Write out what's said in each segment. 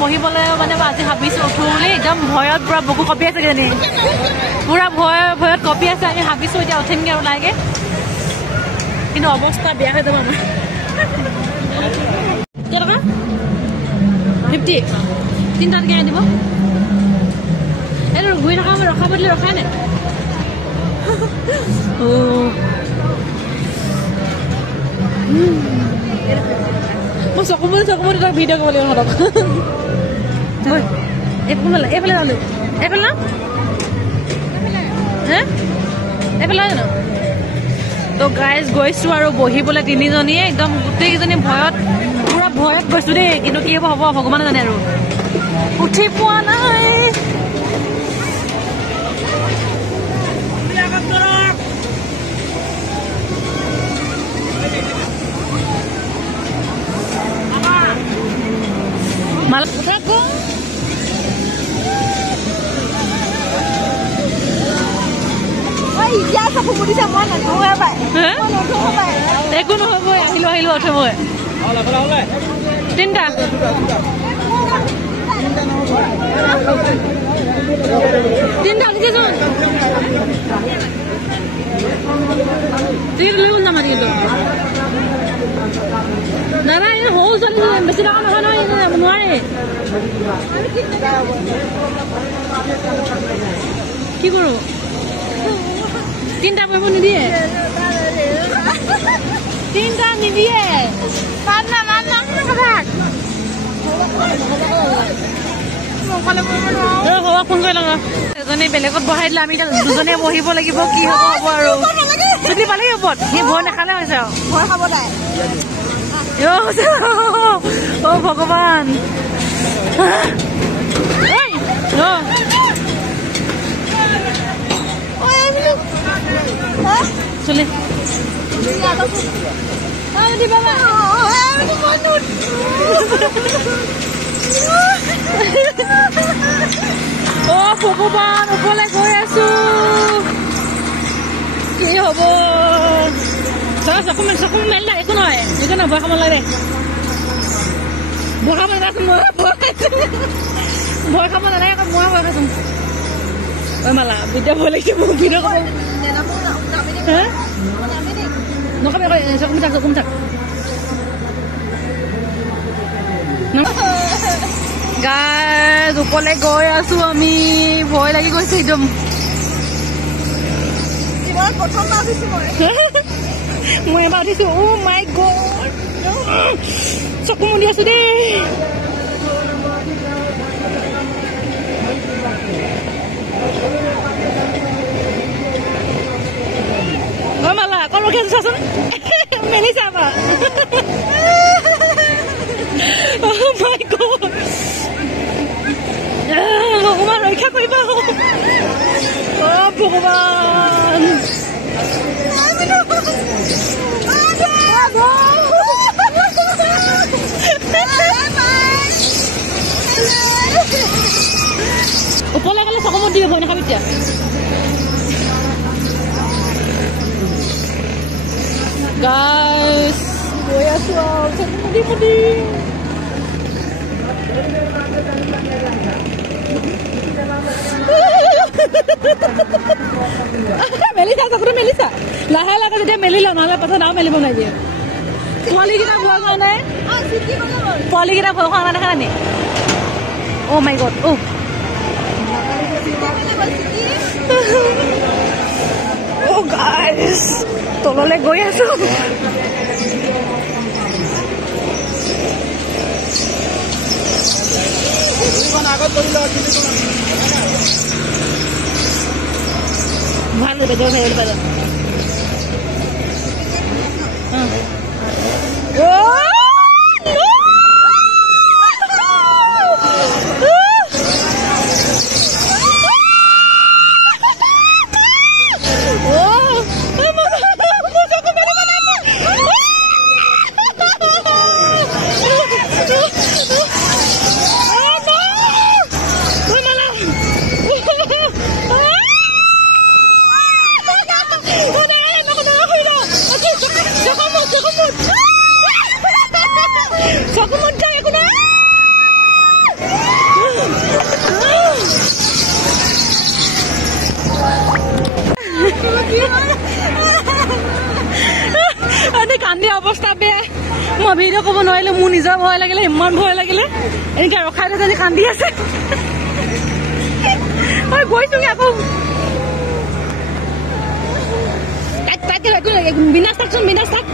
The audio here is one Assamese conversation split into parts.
বহিবলৈ মানে আজি ভাবিছোঁ উঠো বুলি একদম ভয়ত পুৰা বুকু কঁপি আছে কিজানি পুৰা ভয়ত কঁপি আছে আমি ভাবিছোঁ এতিয়া উঠিমগৈ আৰু লাহেকৈ কিন্তু অৱস্থা বেয়া হৈ যাব আমাৰ কেইটকা 50 তিনিটাত কেনে দিব এইটো ঘূৰি থকা ৰখাব দিলে ৰখাই নাই মই চকুমুনি তাক ভিডিঅ' কৰিব লাগিব সিহঁতক এইফালে যালো এইফালে ন হে এইফালে জানো তো গাইজ গৈছোঁ আৰু বহিবলৈ তিনিজনীয়ে একদম গোটেইকেইজনী পুৰা ভয়ত গৈছোঁ দেই কিন্তু কি হ'ব ভগৱানে জানে আৰু উঠি পোৱা নাই একো নহ'ব আহিলো উঠিব তিনিটা আনিছেচোন লৈ গ'ল নামাৰি কিন্তু দাদা এই সৰু ছোৱালী বেছি টকা নহয় নোৱাৰে কি কৰোঁ তিনিটা কৰিব নিদিয়ে তিনিটা নিদিয়ে ফোন কৰি লওঁ এজনী বেলেগত বহাই দিলে আমি এতিয়া দুজনীয়ে বহিব লাগিব কি হ'ব আৰু যদি পালে ওপৰত সি ভয় নাখালে হৈছে আৰু ভয় খাব নাই অ' ভগৱান চলে অ' ভগৱান ওপৰলৈ গৈ আছো কি হ'ব চকু মেলিলা একো নহয় একো নহয় ভয় খাব লাগে ভয় খাব নালাগে ভয় খাব নালাগে আকৌ মই ভয় খাইছো ঐ মালা বিদ্যা ভয় লাগিছে মোক ভিডিঅ' কৰিব নকবি চকু থাক গাইজ ওপৰলৈ গৈ আছো আমি ভয় লাগি গৈছে একদম মই এবাৰ উঠিছো অ' মাই গড চকু মুদি আছো দেই অ' মালা অকণ ৰখি আছো চাচোন মেলি চাবা অ' মাই গড ভগৱান ৰক্ষা কৰিবা অ' ভগৱান ওপৰলৈ গ'লে চকমত দিবি ভয় নাখাবি এতিয়া গাইজ গৈ আছো আৰু চকমতি মেলিছা চকুটো মেলিছা লাহে লাহে যেতিয়া মেলি লওঁ নহ'লে পাছত আৰু মেলিব নাইদিয়ে পোৱালীকেইটা ভয় খোৱা নাই পোৱালীকেইটা ভয় খোৱা নাই দেখা নাই অ' মাই গড অ' গাইজ তললৈ গৈ আছো ভাল বেজৰ খাই পাই কান্দি অৱস্থা বেয়া মই ভিডিঅ' ক'ব নোৱাৰিলো মোৰ নিজৰ ভয় লাগিলে ইমান ভয় লাগিলে এনেকৈ ৰখাই থৈ কান্দি আছে মই গৈছোগে আকৌ বিনাশ থাকচোন বিনাশ থাক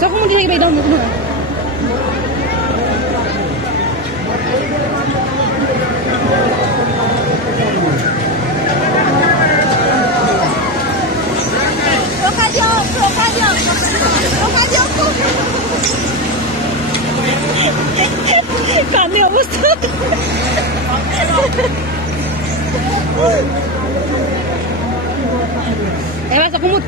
চকু মুদি থাকিব একদম কান্দি অবস্থা এবার চকু মুদ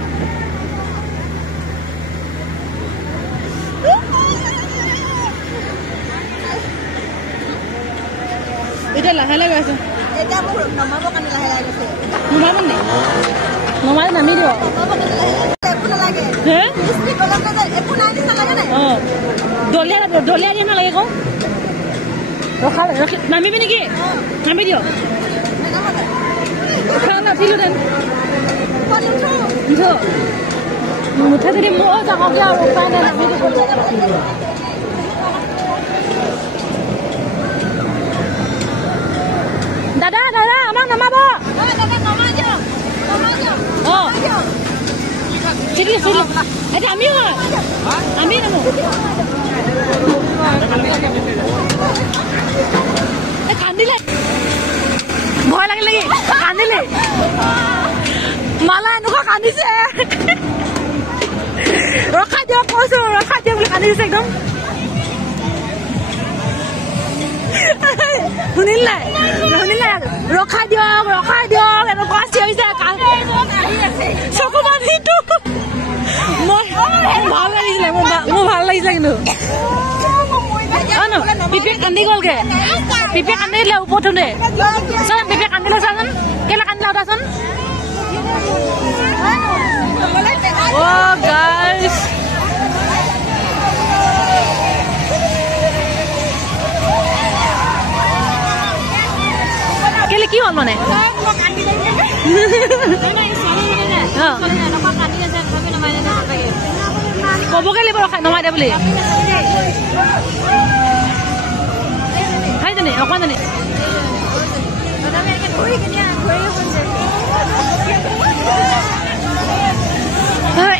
এটা লাহে লাহে আছে এটা মোৰ নমাব কানে লাহে লাহে আছে নমাব নে নমাই নামি দিও একো নালাগে হে স্পিড বলক না একো নাই দিছ লাগে না দলিয়া দিয়া না লাগে কো ৰখা নামিবি নেকি নামি দিও খানা দিলো দেন কোন মুঠা যদি মই যাওঁগে আৰু উপায় নাই নামি দিব দাদা দাদা আমাক নামাব দাদা নমাই যাও ঠিক আছে এটা আমিও আমি নামো কান্দিলে ভয় লাগিল নেকি কান্দিলে মালা এনেকুৱা কান্দিছে ৰখাই দিয়ক কৈছো ৰখাই দিয়ক বুলি কান্দিছে একদম শুনিল নাই ৰখাই দিয়ক এনেকুৱা চিঞৰিছে চকু বান্ধিটো ভাল লাগিছিলে মোৰ ভাল লাগিছিলে কিন্তু পিপি কান্দি গ'লগে পিপি কান্দি দিলে ওপৰত উঠে চাচোন পিপি কান্দিলে চাচোন কেলে কান্দিলে উঠাচোন গাইছ কেলে কি হ'ল মানে ক'বগে লাগিব ৰখাই নমাই দে বুলি জানি অকমান জানি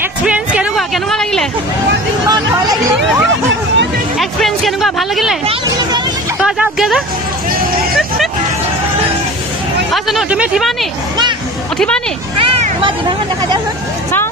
এক্সপিৰিয়েঞ্চ কেনেকুৱা লাগিলে এক্সপিৰিয়েঞ্চ কেনেকুৱা ভাল লাগিলে তই যাওক গে যা তুমি উঠিবা নি চাওঁ